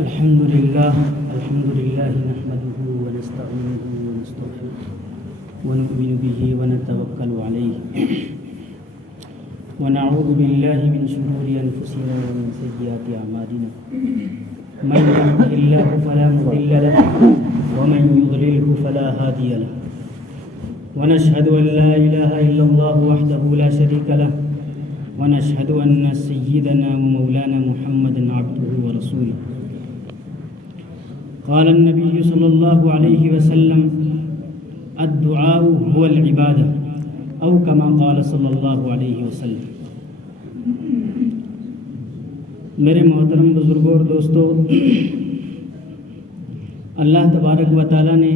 الحمد لله نحمده ونستعينه ونستغفره ونؤمن به ونتوكل عليه ونعوذ بالله من شرور أنفسنا ومن سيئات أعمالنا من يهده الله فلا مضل له ومن يضلله فلا هادي له ونشهد أن لا إله إلا الله وحده لا شريك له ونشهد أن سيدنا ومولانا محمدا عبده ورسوله قال النبي صلى الله عليه وسلم الدعاء هو العبادة أو كما قال صلی اللہ علیہ وسلم۔ میرے محترم بزرگوں اور دوستوں، اللہ تبارک و تعالیٰ نے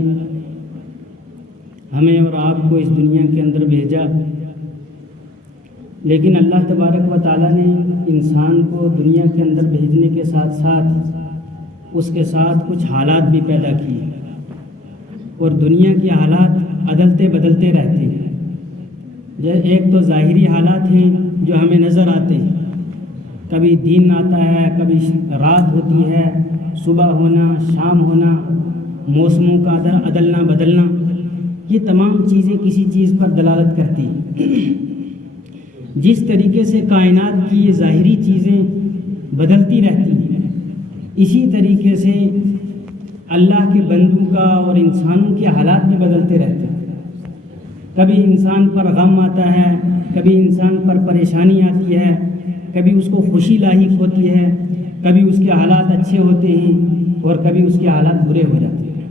ہمیں اور آپ کو اس دنیا کے اندر بھیجا، لیکن اللہ تبارک و تعالیٰ نے انسان کو دنیا کے اندر بھیجنے کے ساتھ ساتھ اس کے ساتھ کچھ حالات بھی پیدا کیے، اور دنیا کے حالات عدلتے بدلتے رہتے ہیں۔ ایک تو ظاہری حالات ہیں جو ہمیں نظر آتے ہیں، کبھی دن آتا ہے، کبھی رات ہوتی ہے، صبح ہونا، شام ہونا، موسموں کا عدلنا بدلنا، یہ تمام چیزیں کسی چیز پر دلالت کرتی ہیں۔ جس طریقے سے کائنات کی یہ ظاہری چیزیں بدلتی رہتی ہیں، اسی طریقے سے اللہ کے بندوں کا اور انسانوں کے حالات بھی بدلتے رہتے ہیں۔ کبھی انسان پر غم آتا ہے، کبھی انسان پر پریشانی آتی ہے، کبھی اس کو خوشی لاحق ہوتی ہے، کبھی اس کے حالات اچھے ہوتے ہیں اور کبھی اس کے حالات برے ہو جاتے ہیں۔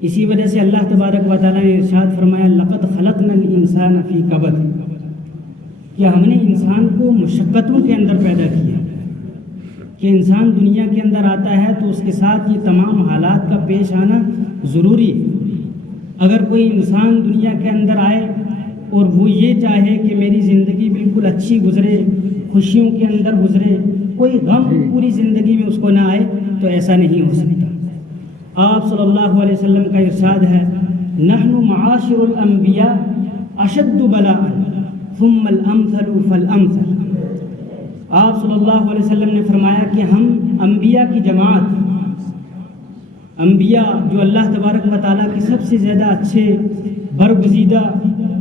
اسی وجہ سے اللہ تبارک و تعالیٰ نے ارشاد فرمایا لقد خلقنا الانسان فی کبد، کہ ہم نے انسان کو مشقتوں کے اندر پیدا کیا، کہ انسان دنیا کے اندر آتا ہے تو اس کے ساتھ یہ تمام حالات کا پیش آنا ضروری ہے۔ اگر کوئی انسان دنیا کے اندر آئے اور وہ یہ چاہے کہ میری زندگی بالکل اچھی گزرے، خوشیوں کے اندر گزرے، کوئی غم پوری زندگی میں اس کو نہ آئے، تو ایسا نہیں ہو سکتا۔ آپ صلی اللہ علیہ وسلم کا ارشاد ہے نحن معاشر الانبیاء اشد بلاء ثم الامثل فالامثل۔ آپ صلی اللہ علیہ وسلم نے فرمایا کہ ہم انبیاء کی جماعت، انبیاء جو اللہ تبارک و تعالیٰ کے سب سے زیادہ اچھے، برگزیدہ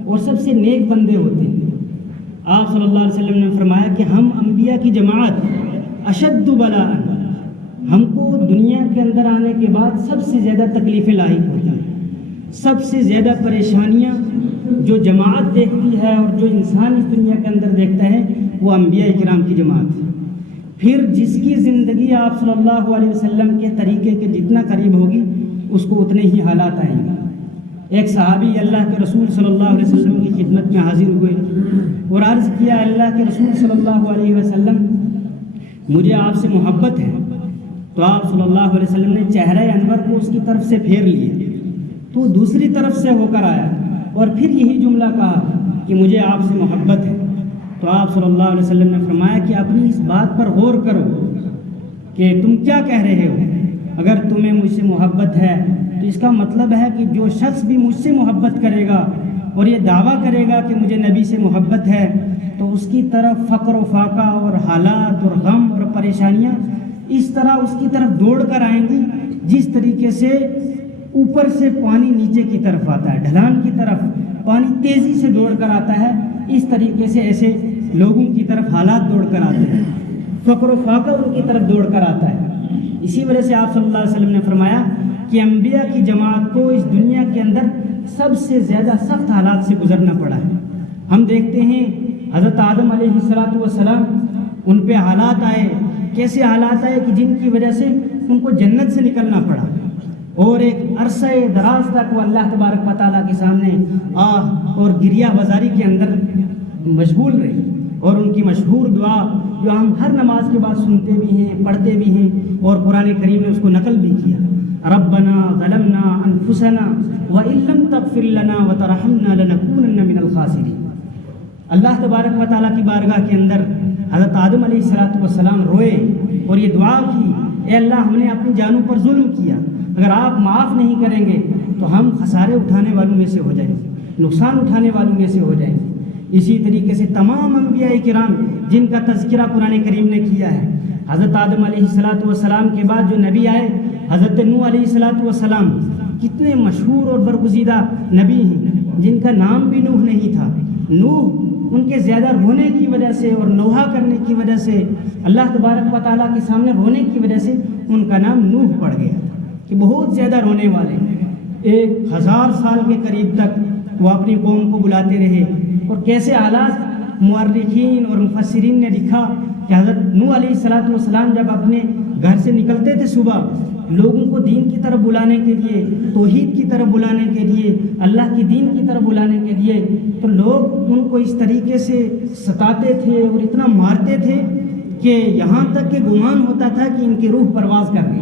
اور سب سے نیک بندے ہوتے ہیں۔ آپ صلی اللہ علیہ وسلم نے فرمایا کہ ہم انبیاء کی جماعت اشد بلاء، ہم کو دنیا کے اندر آنے کے بعد سب سے زیادہ تکلیفیں لاحق ہوتی ہیں، سب سے زیادہ پریشانیاں جو جماعت دیکھتی ہے اور جو انسان اس دنیا کے اندر دیکھتا ہے وہ انبیاء کرام کی جماعت ہے۔ پھر جس کی زندگی آپ صلی اللہ علیہ وسلم کے طریقے کے جتنا قریب ہوگی اس کو اتنے ہی حالات آئیں گے۔ ایک صحابی اللہ کے رسول صلی اللہ علیہ وسلم کی خدمت میں حاضر ہوئے اور عرض کیا اللہ کے رسول صلی اللہ علیہ وسلم مجھے آپ سے محبت ہے۔ تو آپ صلی اللہ علیہ وسلم نے چہرہ انور کو اس کی طرف سے پھیر لیے تو دوسری طرف سے ہو کر آیا اور پھر یہی جملہ کہا کہ مجھے آپ سے محبت ہے۔ تو آپ صلی اللہ علیہ وسلم نے فرمایا کہ اپنی اس بات پر غور کرو کہ تم کیا کہہ رہے ہو۔ اگر تمہیں مجھ سے محبت ہے تو اس کا مطلب ہے کہ جو شخص بھی مجھ سے محبت کرے گا اور یہ دعویٰ کرے گا کہ مجھے نبی سے محبت ہے تو اس کی طرف فقر و فاقہ اور حالات اور غم اور پریشانیاں اس طرح اس کی طرف دوڑ کر آئیں گی جس طریقے سے اوپر سے پانی نیچے کی طرف آتا ہے، ڈھلان کی طرف پانی تیزی سے دوڑ کر آتا ہے، اس طریقے سے ایسے لوگوں کی طرف حالات دوڑ کر آتے ہیں، فقر و فاقہ ان کی طرف دوڑ کر آتا ہے۔ اسی وجہ سے آپ صلی اللہ علیہ وسلم نے فرمایا کہ انبیاء کی جماعت کو اس دنیا کے اندر سب سے زیادہ سخت حالات سے گزرنا پڑا ہے۔ ہم دیکھتے ہیں حضرت آدم علیہ السلام ان پہ حالات آئے، کیسے حالات آئے کہ جن کی وجہ سے ان کو جنت سے نکلنا پڑا اور ایک عرصہ دراز تک وہ اللہ تبارک و تعالیٰ کے سامنے آہ اور گریہ بازاری کے اندر مشغول رہی، اور ان کی مشہور دعا جو ہم ہر نماز کے بعد سنتے بھی ہیں، پڑھتے بھی ہیں، اور قرآن کریم نے اس کو نقل بھی کیا ربنا ظلمنا انفسنا وان لم تغفر لنا وترحمنا لنكونن من الخاسرین۔ اللہ تبارک و تعالیٰ کی بارگاہ کے اندر حضرت آدم علیہ السلام روئے اور یہ دعا کی اے اللہ ہم نے اپنی جانوں پر ظلم کیا، اگر آپ معاف نہیں کریں گے تو ہم خسارے اٹھانے والوں میں سے ہو جائیں گے، نقصان اٹھانے والوں میں سے ہو جائیں گے۔ اسی طریقے سے تمام انبیاء کرام جن کا تذکرہ قرآن کریم نے کیا ہے، حضرت آدم علیہ السلام کے بعد جو نبی آئے حضرت نوح علیہ السلام، کتنے مشہور اور برگزیدہ نبی ہیں جن کا نام بھی نوح نہیں تھا۔ نوح ان کے زیادہ رونے کی وجہ سے اور نوحہ کرنے کی وجہ سے، اللہ تبارک و تعالیٰ کے سامنے رونے کی وجہ سے ان کا نام نوح پڑ گیا تھا کہ بہت زیادہ رونے والے۔ 1000 سال کے قریب تک وہ اپنی قوم کو بلاتے رہے، اور کیسے حالات مورخین اور مفسرین نے لکھا کہ حضرت نوح علیہ السلام جب اپنے گھر سے نکلتے تھے صبح لوگوں کو دین کی طرف بلانے کے لیے، توحید کی طرف بلانے کے لیے، اللہ کی دین کی طرف بلانے کے لیے، تو لوگ ان کو اس طریقے سے ستاتے تھے اور اتنا مارتے تھے کہ یہاں تک کہ گمان ہوتا تھا کہ ان کی روح پرواز کر گئی۔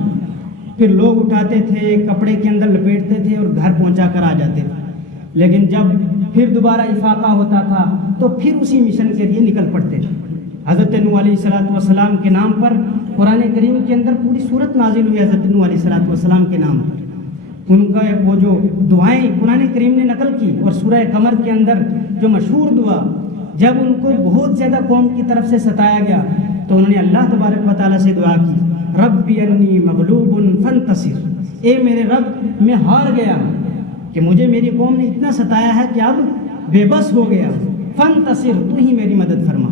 پھر لوگ اٹھاتے تھے، کپڑے کے اندر لپیٹتے تھے اور گھر پہنچا کر آ جاتے تھے، لیکن جب پھر دوبارہ افاقہ ہوتا تھا تو پھر اسی مشن کے لیے نکل پڑتے تھے۔ حضرت نوح علیہ السلام کے نام پر قرآن کریم کے اندر پوری سورت نازل ہوئی حضرت نوح علیہ السلام کے نام پر۔ ان کا وہ جو دعائیں قرآن کریم نے نقل کی، اور سورہ قمر کے اندر جو مشہور دعا، جب ان کو بہت زیادہ قوم کی طرف سے ستایا گیا تو انہوں نے اللہ تبارک و تعالیٰ سے دعا کی، ربی انی مغلوب فانتصر، اے میرے رب میں ہار گیا کہ مجھے میری قوم نے اتنا ستایا ہے کہ اب بے بس ہو گیا، فانتصر، تو ہی میری مدد فرما۔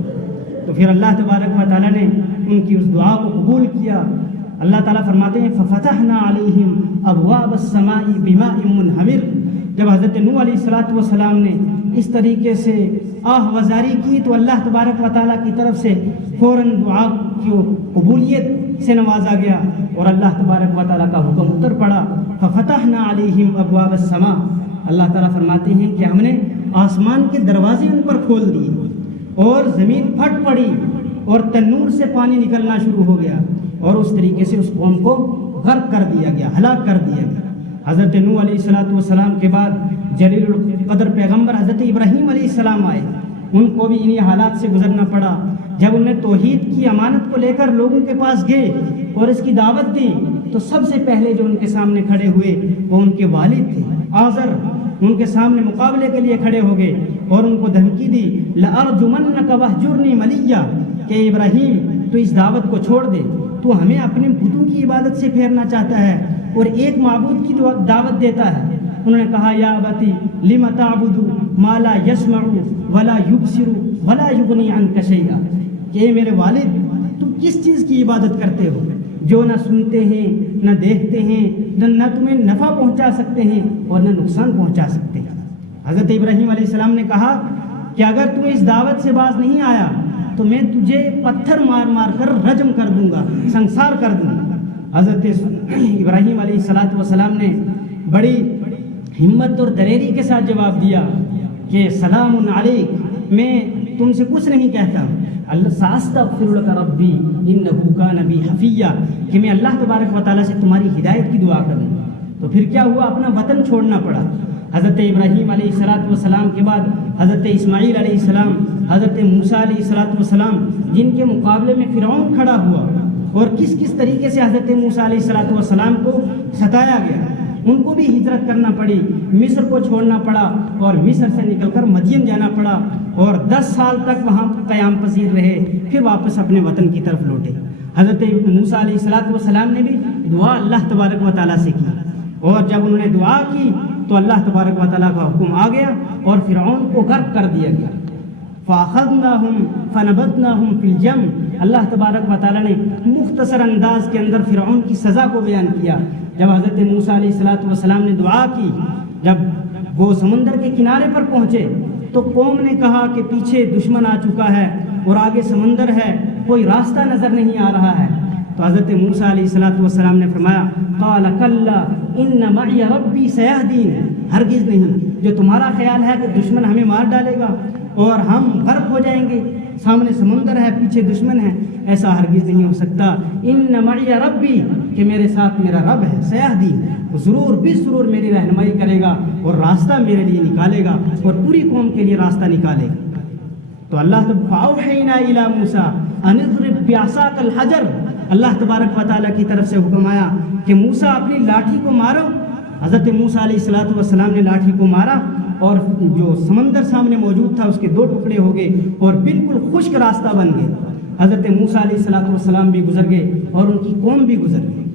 تو پھر اللہ تبارک و تعالیٰ نے ان کی اس دعا کو قبول کیا۔ اللہ تعالیٰ فرماتے ہیں ففتحنا علیہم ابواب السماء بماء منہمر، جب حضرت نوح علیہ السلام نے اس طریقے سے آہ وزاری کی تو اللہ تبارک و تعالیٰ کی طرف سے فوراً دعا کی قبولیت سے نوازا گیا، اور اللہ تبارک و تعالیٰ کا حکم اتر پڑا، ففتحنا علیہم ابواب السماء۔ اللہ تعالیٰ فرماتے ہیں کہ ہم نے آسمان کے دروازے ان پر کھول دیے، اور زمین پھٹ پڑی اور تنور سے پانی نکلنا شروع ہو گیا، اور اس طریقے سے اس قوم کو غرق کر دیا گیا، ہلاک کر دیا گیا۔ حضرت نوح علیہ السلام کے بعد جلیل القدر پیغمبر حضرت ابراہیم علیہ السلام آئے، ان کو بھی انہی حالات سے گزرنا پڑا۔ جب انہیں توحید کی امانت کو لے کر لوگوں کے پاس گئے اور اس کی دعوت دی تو سب سے پہلے جو ان کے سامنے کھڑے ہوئے وہ ان کے والد تھے، آزر، ان کے سامنے مقابلے کے لیے کھڑے ہو گئے اور ان کو دھمکی دی، لَأَرْجُمَنَّكَ وَاهْجُرْنِي مَلِيًّا، کہ ابراہیم تو اس دعوت کو چھوڑ دے، تو ہمیں اپنے بتوں کی عبادت سے پھیرنا چاہتا ہے اور ایک معبود کی دعوت دیتا ہے۔ انہوں نے کہا، یا ابتی لم تعبد ما لا يسمع ولا يبصر ولا يغني عنك شيئا، کہ اے میرے والد تم کس چیز کی عبادت کرتے ہو جو نہ سنتے ہیں، نہ دیکھتے ہیں، نہ تمہیں نفع پہنچا سکتے ہیں اور نہ نقصان پہنچا سکتے ہیں۔ حضرت ابراہیم علیہ السلام نے کہا کہ اگر تم اس دعوت سے باز نہیں آیا تو میں تجھے پتھر مار مار کر رجم کر دوں گا، سنسار کر دوں گا۔ حضرت ابراہیم علیہ السلام نے بڑی ہمت اور دلیری کے ساتھ جواب دیا کہ سلام علیک، میں تم سے کچھ نہیں کہتا، اللہ ساستغفر لک ربی انہ کان بی حفیہ، کہ میں اللہ تبارک و تعالیٰ سے تمہاری ہدایت کی دعا کروں۔ تو پھر کیا ہوا، اپنا وطن چھوڑنا پڑا۔ حضرت ابراہیم علیہ السلام کے بعد حضرت اسماعیل علیہ السلام، حضرت موسیٰ علیہ السلام، جن کے مقابلے میں فرعون کھڑا ہوا اور کس کس طریقے سے حضرت موسیٰ علیہ السلام کو ستایا گیا، ان کو بھی ہجرت کرنا پڑی، مصر کو چھوڑنا پڑا اور مصر سے نکل کر مدین جانا پڑا، اور 10 سال تک وہاں قیام پذیر رہے، پھر واپس اپنے وطن کی طرف لوٹے۔ حضرت موسیٰ علیہ السلام نے بھی دعا اللہ تبارک و تعالیٰ سے کی، اور جب انہوں نے دعا کی تو اللہ تبارک و تعالیٰ کا حکم آ گیا اور فرعون کو غرق کر دیا گیا۔ فَأَخَذْنَاهُمْ فَنَبَذْنَاهُمْ فِي الْيَمِّ، اللہ تبارک و تعالیٰ نے مختصر انداز کے اندر فرعون کی سزا کو بیان کیا۔ جب حضرت موسیٰ علیہ السلام نے دعا کی، جب وہ سمندر کے کنارے پر پہنچے تو قوم نے کہا کہ پیچھے دشمن آ چکا ہے اور آگے سمندر ہے، کوئی راستہ نظر نہیں آ رہا ہے۔ تو حضرت موسیٰ علیہ السلام نے فرمایا، قال کلا ان معی ربی سیہدین، ہرگز نہیں، جو تمہارا خیال ہے کہ دشمن ہمیں مار ڈالے گا اور ہم غرق ہو جائیں گے، سامنے سمندر ہے، پیچھے دشمن ہے، ایسا ہرگز نہیں ہو سکتا۔ ان معی ربی، کہ میرے ساتھ میرا رب ہے، سیہدین، ضرور بھی ضرور میری رہنمائی کرے گا اور راستہ میرے لیے نکالے گا اور پوری قوم کے لیے راستہ نکالے گا۔ تو اللہ فَأَوْحَيْنَا إِلَى مُوسَىٰ أَنِ اضْرِب بِّعَصَاكَ الْحَجَرَ، اللہ تبارک و تعالیٰ کی طرف سے حکم آیا کہ موسیٰ اپنی لاٹھی کو مارو۔ حضرت موسیٰ علیہ السلام نے لاٹھی کو مارا اور جو سمندر سامنے موجود تھا اس کے 2 ٹکڑے ہو گئے اور بالکل خشک راستہ بن گئے۔ حضرت موسیٰ علیہ السلام بھی گزر گئے اور ان کی قوم بھی گزر گئی۔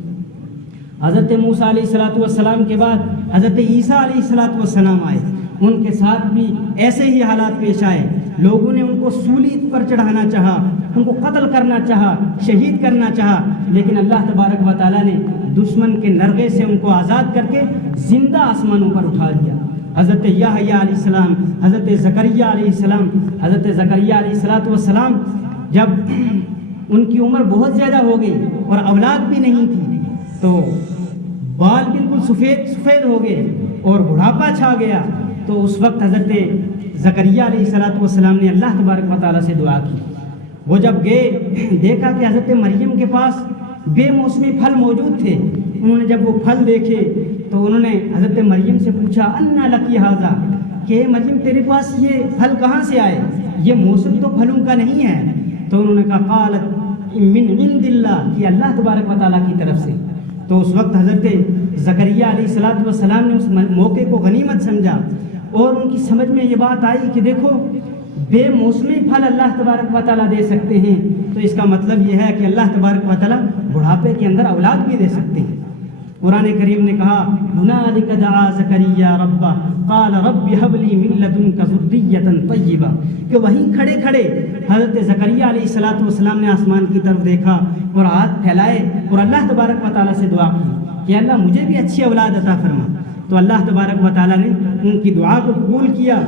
حضرت موسیٰ علیہ السلام کے بعد حضرت عیسیٰ علیہ السلام آئے، ان کے ساتھ بھی ایسے ہی حالات پیش آئے۔ لوگوں نے ان کو سولی پر چڑھانا چاہا، ان کو قتل کرنا چاہا، شہید کرنا چاہا، لیکن اللہ تبارک و تعالیٰ نے دشمن کے نرغے سے ان کو آزاد کر کے زندہ آسمانوں پر اٹھا دیا۔ حضرت یحییٰ علیہ السلام، حضرت زکریا علیہ السلام، حضرت زکریا علیہ السلام جب ان کی عمر بہت زیادہ ہو گئی اور اولاد بھی نہیں تھی تو بال بالکل سفید ہو گئے اور بڑھاپا چھا گیا، تو اس وقت حضرت زکریا علیہ السلام نے اللہ تبارک و تعالیٰ سے دعا کی۔ وہ جب گئے دیکھا کہ حضرت مریم کے پاس بے موسمی پھل موجود تھے، انہوں نے جب وہ پھل دیکھے تو انہوں نے حضرت مریم سے پوچھا انا لکی ھذا، کہ مریم تیرے پاس یہ پھل کہاں سے آئے، یہ موسم تو پھلوں کا نہیں ہے۔ تو انہوں نے کہا قالت من عند اللہ، کہ اللہ تبارک و تعالیٰ کی طرف سے۔ تو اس وقت حضرت زکریا علیہ السلام نے اس موقع کو غنیمت سمجھا اور ان کی سمجھ میں یہ بات آئی کہ دیکھو بے موسمی پھل اللہ تبارک و تعالیٰ دے سکتے ہیں، تو اس کا مطلب یہ ہے کہ اللہ تبارک و تعالیٰ بڑھاپے کے اندر اولاد بھی دے سکتے ہیں۔ قرآن کریم نے کہا ہنالک دعا زکریا ربہ قال رب هب لی من لدنک ذریۃ طیبہ، کہ وہیں کھڑے کھڑے حضرت زکریا علیہ السلام نے آسمان کی طرف دیکھا اور ہاتھ پھیلائے اور اللہ تبارک و تعالیٰ سے دعا کی کہ اللہ مجھے بھی اچھی اولاد عطا فرما۔ تو اللہ تبارک و تعالیٰ نے ان کی دعا کو قبول کیا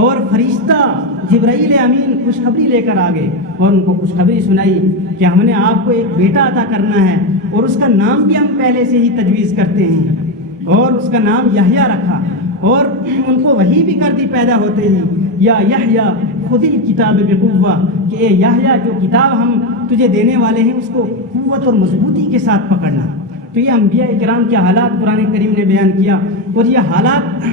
اور فرشتہ جبرائیل امین خوشخبری لے کر آ گئے اور ان کو خوشخبری سنائی کہ ہم نے آپ کو ایک بیٹا عطا کرنا ہے اور اس کا نام بھی ہم پہلے سے ہی تجویز کرتے ہیں، اور اس کا نام یحییٰ رکھا، اور ان کو وحی بھی کر دی پیدا ہوتے ہی یا یحییٰ خذ الکتاب بقوہ، کہ اے یحییٰ جو کتاب ہم تجھے دینے والے ہیں اس کو قوت اور مضبوطی کے ساتھ پکڑنا۔ تو یہ انبیاء کرام کے حالات قرآن کریم نے بیان کیا، اور یہ حالات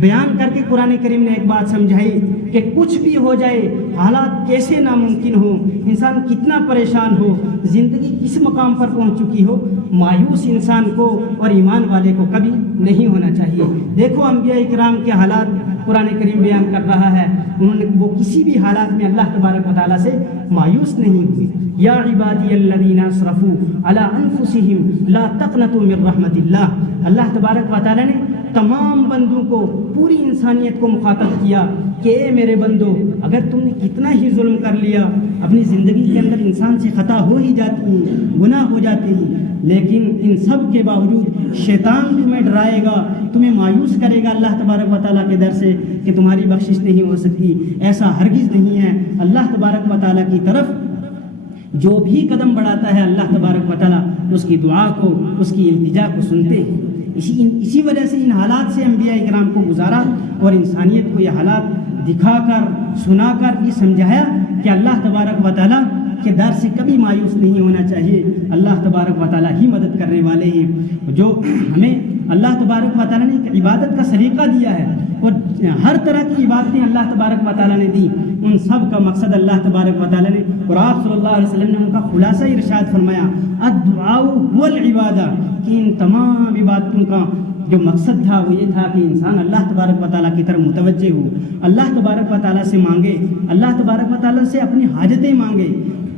بیان کر کے قرآن کریم نے ایک بات سمجھائی کہ کچھ بھی ہو جائے، حالات کیسے ناممکن ہو، انسان کتنا پریشان ہو، زندگی کس مقام پر پہنچ چکی ہو، مایوس انسان کو اور ایمان والے کو کبھی نہیں ہونا چاہیے۔ دیکھو انبیاء کرام کے حالات قرآن کریم بیان کر رہا ہے، انہوں نے وہ کسی بھی حالات میں اللہ تبارک و تعالیٰ سے مایوس نہیں ہوئے۔ یا عبادی الذین اسرفوا علی انفسہم لا تقنطوا من رحمت اللہ، اللہ تبارک و تعالیٰ نے تمام بندوں کو، پوری انسانیت کو مخاطب کیا کہ اے میرے بندو، اگر تم نے کتنا ہی ظلم کر لیا، اپنی زندگی کے اندر انسان سے خطا ہو ہی جاتی ہیں، گناہ ہو جاتے ہیں، لیکن ان سب کے باوجود شیطان تمہیں ڈرائے گا، تمہیں مایوس کرے گا اللہ تبارک و تعالیٰ کے در سے کہ تمہاری بخشش نہیں ہو سکتی، ایسا ہرگز نہیں ہے۔ اللہ تبارک و تعالیٰ کی طرف جو بھی قدم بڑھاتا ہے اللہ تبارک و تعالیٰ اس کی دعا کو، اس کی التجا کو سنتے ہیں۔ اسی وجہ سے ان حالات سے انبیاء کرام کو گزارا اور انسانیت کو یہ حالات دکھا کر، سنا کر یہ سمجھایا کہ اللہ تبارک و تعالیٰ کے در سے کبھی مایوس نہیں ہونا چاہیے۔ اللہ تبارک و تعالیٰ ہی مدد کرنے والے ہیں۔ جو ہمیں اللہ تبارک و تعالیٰ نے ایک عبادت کا سلیقہ دیا ہے اور ہر طرح کی عبادتیں اللہ تبارک و تعالیٰ نے دی، ان سب کا مقصد اللہ تبارک و تعالیٰ نے اور آپ صلی اللہ علیہ وسلم نے ان کا خلاصہ ارشاد فرمایا الدعاء والعبادہ، کہ ان تمام عبادتوں کا جو مقصد تھا وہ یہ تھا کہ انسان اللہ تبارک و تعالیٰ کی طرف متوجہ ہو، اللہ تبارک و تعالیٰ سے مانگے، اللہ تبارک و تعالیٰ سے اپنی حاجتیں مانگے۔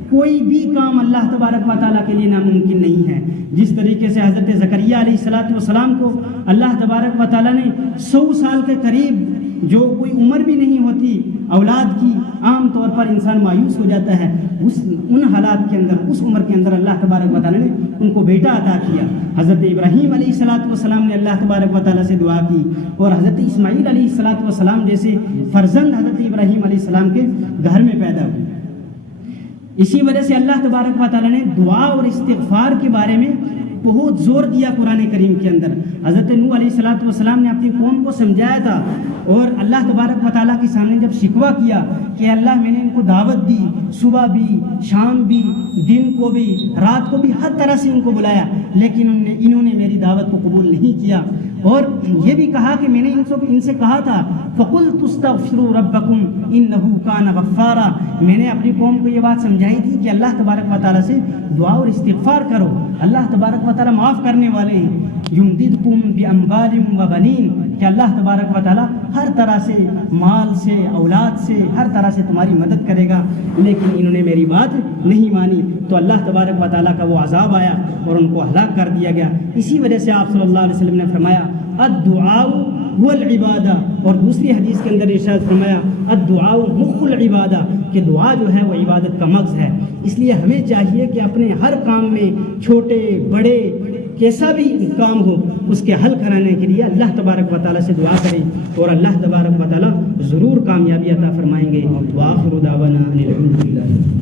کوئی بھی کام اللہ تبارک و تعالیٰ کے لیے ناممکن نہیں ہے۔ جس طریقے سے حضرت زکریا علیہ السلام کو اللہ تبارک و تعالیٰ نے 100 سال کے قریب، جو کوئی عمر بھی نہیں ہوتی اولاد کی، عام طور پر انسان مایوس ہو جاتا ہے، ان حالات کے اندر، اس عمر کے اندر اللہ تبارک و تعالیٰ نے ان کو بیٹا عطا کیا۔ حضرت ابراہیم علیہ السلام نے اللہ تبارک و تعالیٰ سے دعا کی اور حضرت اسماعیل علیہ السلام جیسے فرزند حضرت ابراہیم علیہ السلام کے گھر میں پیدا ہوئے۔ اسی وجہ سے اللہ تبارک و تعالیٰ نے دعا اور استغفار کے بارے میں بہت زور دیا قرآن کریم کے اندر۔ حضرت نوح علیہ السلام نے اپنی قوم کو سمجھایا تھا اور اللہ تبارک و تعالیٰ کے سامنے جب شکوہ کیا کہ اللہ میں نے ان کو دعوت دی، صبح بھی، شام بھی، دن کو بھی، رات کو بھی، ہر طرح سے ان کو بلایا، لیکن انہوں نے میری دعوت کو قبول نہیں کیا۔ اور یہ بھی کہا کہ میں نے ان سے کہا تھا فَقُلْتُ اسْتَغْفِرُوا رَبَّكُمْ إِنَّهُ كَانَ غَفَّارًا، میں نے اپنی قوم کو یہ بات سمجھائی تھی کہ اللہ تبارک و تعالیٰ سے دعا اور استغفار کرو، اللہ تبارک و تعالیٰ معاف کرنے والے ہیں، يُمْدِدْكُمْ بِأَمْوَالٍ وَبَنِينَ، کہ اللہ تبارک و تعالیٰ ہر طرح سے مال سے اولاد سے ہر طرح سے تمہاری مدد کرے گا، لیکن انہوں نے میری بات نہیں مانی تو اللہ تبارک و تعالیٰ کا وہ عذاب آیا اور ان کو ہلاک کر دیا گیا۔ اسی وجہ سے آپ صلی اللہ علیہ وسلم نے فرمایا الدعاء هو العبادہ، اور دوسری حدیث کے اندر ارشاد فرمایا الدعاء مخ العبادہ، کہ دعا جو ہے وہ عبادت کا مغز ہے۔ اس لیے ہمیں چاہیے کہ اپنے ہر کام میں چھوٹے بڑے کیسا بھی کام ہو اس کے حل کرانے کے لیے اللہ تبارک و تعالیٰ سے دعا کریں اور اللہ تبارک و تعالیٰ ضرور کامیابی عطا فرمائیں گے۔ وآخر دعوانا ان الحمد للہ۔